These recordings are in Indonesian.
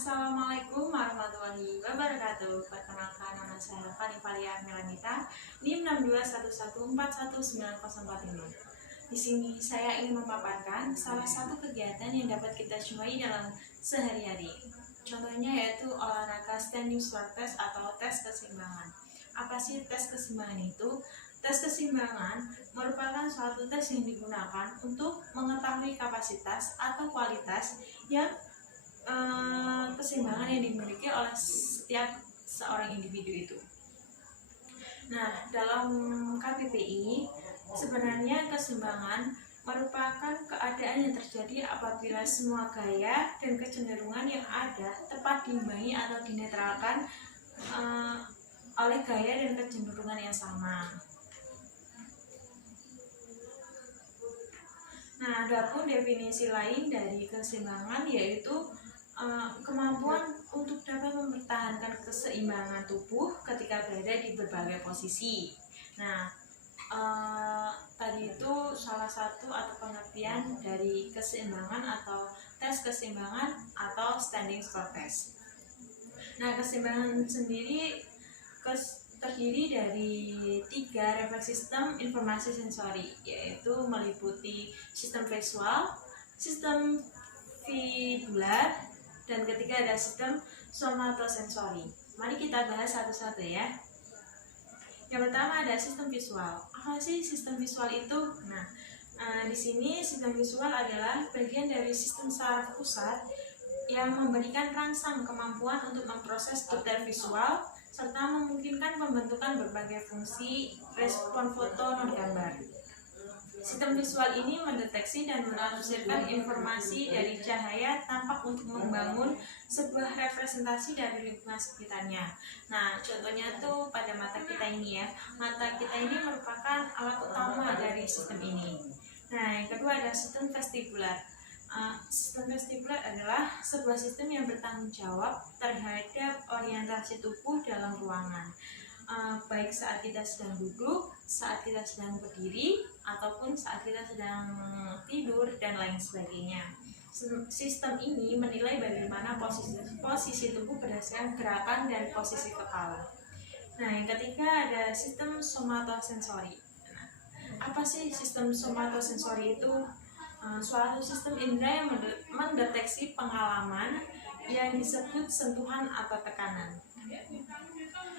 Assalamualaikum warahmatullahi wabarakatuh. Perkenalkan, nama saya Fani Falia Melanita, NIM 6211419045. Di sini saya ingin memaparkan salah satu kegiatan yang dapat kita jumpai dalam sehari-hari. Contohnya yaitu olahraga standing sword test atau tes keseimbangan. Apa sih tes keseimbangan itu? Tes keseimbangan merupakan suatu tes yang digunakan untuk mengetahui kapasitas atau kualitas yang keseimbangan yang dimiliki oleh setiap seorang individu itu. Nah, dalam KPPI sebenarnya keseimbangan merupakan keadaan yang terjadi apabila semua gaya dan kecenderungan yang ada tepat diimbangi atau dinetralkan oleh gaya dan kecenderungan yang sama. Nah, adapun definisi lain dari keseimbangan yaitu kemampuan untuk dapat mempertahankan keseimbangan tubuh ketika berada di berbagai posisi. Nah, tadi itu salah satu atau pengertian dari keseimbangan atau tes keseimbangan atau standing sword test. Nah, keseimbangan sendiri terdiri dari 3 refleks sistem informasi sensori, yaitu meliputi sistem visual, sistem vestibular, dan ketiga ada sistem somatosensori. Mari kita bahas satu-satu ya. Yang pertama ada sistem visual. Apa sih sistem visual itu? Nah, di sini sistem visual adalah bagian dari sistem saraf pusat yang memberikan rangsang kemampuan untuk memproses detail visual serta memungkinkan pembentukan berbagai fungsi respon foto non-gambar. Sistem visual ini mendeteksi dan menafsirkan informasi dari cahaya tampak untuk membangun sebuah representasi dari lingkungan sekitarnya. Nah, contohnya tuh pada mata kita ini ya. Mata kita ini merupakan alat utama dari sistem ini. Nah, yang kedua ada sistem vestibular. Sistem vestibular adalah sebuah sistem yang bertanggung jawab terhadap orientasi tubuh dalam ruangan. Baik saat kita sedang duduk, saat kita sedang berdiri, ataupun saat kita sedang tidur dan lain sebagainya. Sistem ini menilai bagaimana posisi tubuh berdasarkan gerakan dan posisi kepala. Nah, yang ketiga ada sistem somatosensori. Nah, apa sih sistem somatosensori itu? Suatu sistem indera yang mendeteksi pengalaman yang disebut sentuhan atau tekanan.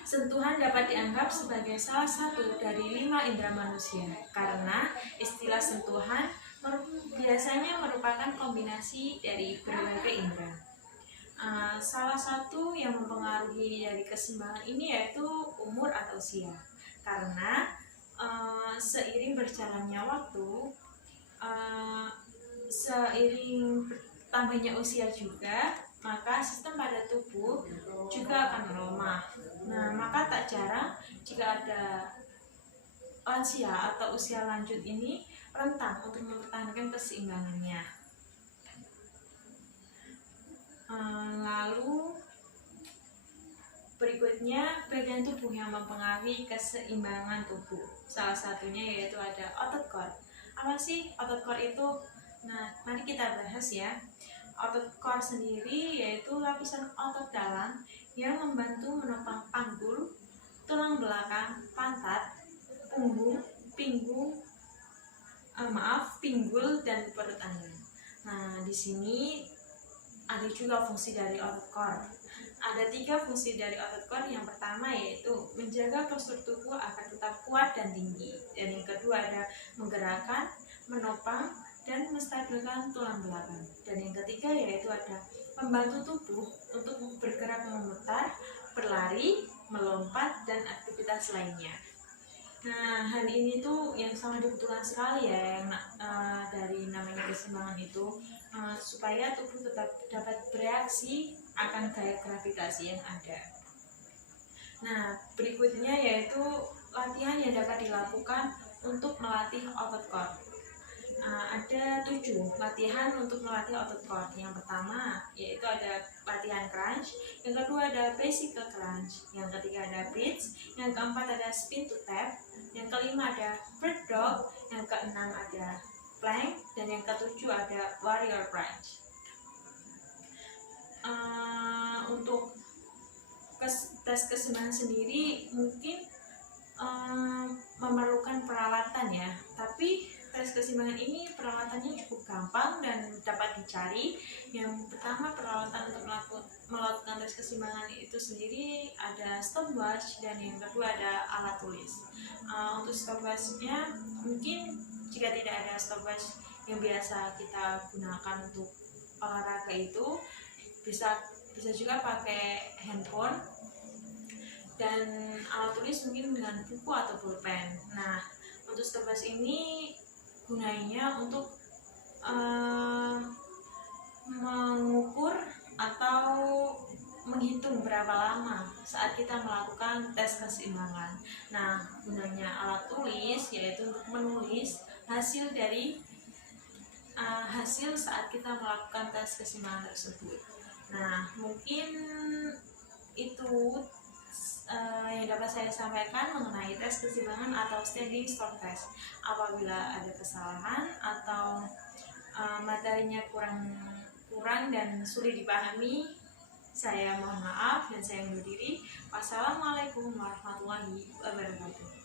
Sentuhan dapat dianggap sebagai salah satu dari 5 indera manusia karena istilah sentuhan biasanya merupakan kombinasi dari berbagai indera. Salah satu yang mempengaruhi dari keseimbangan ini yaitu umur atau usia, karena seiring berjalannya waktu, seiring bertambahnya usia juga, maka sistem pada tubuh juga akan melemah. Nah, maka tak jarang jika ada lansia atau usia lanjut ini rentan untuk mempertahankan keseimbangannya. Lalu berikutnya bagian tubuh yang mempengaruhi keseimbangan tubuh. Salah satunya yaitu ada otot core. Apa sih otot core itu? Nah, mari kita bahas ya. Otot core sendiri yaitu lapisan otot dalam yang membantu menopang panggul, tulang belakang, pantat, punggung, pinggul, dan perut Anda. Nah, di sini ada juga fungsi dari otot core. Ada 3 fungsi dari otot core. Yang pertama yaitu menjaga postur tubuh agar tetap kuat dan tinggi. Dan yang kedua ada menggerakkan, menopang, dan menstabilkan tulang belakang. Dan yang ketiga yaitu ada membantu tubuh untuk bergerak memutar, berlari, melompat, dan aktivitas lainnya. Nah, hal ini tuh yang sangat dibutuhkan sekali ya, yang dari namanya keseimbangan itu, supaya tubuh tetap dapat bereaksi akan gaya gravitasi yang ada. Nah, berikutnya yaitu latihan yang dapat dilakukan untuk melatih otot core. Ada 7 latihan untuk melatih otot core. Yang pertama yaitu ada latihan crunch, yang kedua ada bicycle crunch, yang ketiga ada bridge, yang keempat ada spin to tap, yang kelima ada bird dog, yang keenam ada plank, dan yang ketujuh ada warrior crunch. tes keseimbangan sendiri mungkin memerlukan peralatan ya, tapi tes keseimbangan ini peralatannya cukup gampang dan dapat dicari. Yang pertama, peralatan untuk melakukan tes keseimbangan itu sendiri ada stopwatch, dan yang kedua ada alat tulis. Untuk stopwatchnya, mungkin jika tidak ada stopwatch yang biasa kita gunakan untuk olahraga itu, bisa juga pakai handphone, dan alat tulis mungkin dengan buku atau pulpen. Nah, untuk stopwatch ini gunanya untuk mengukur atau menghitung berapa lama saat kita melakukan tes keseimbangan. Nah, gunanya alat tulis yaitu untuk menulis hasil dari hasil saat kita melakukan tes keseimbangan tersebut. Nah, mungkin itu yang dapat saya sampaikan mengenai tes keseimbangan atau standing start test. Apabila ada kesalahan atau materinya kurang dan sulit dipahami, saya mohon maaf dan saya undur diri. Wassalamualaikum warahmatullahi wabarakatuh.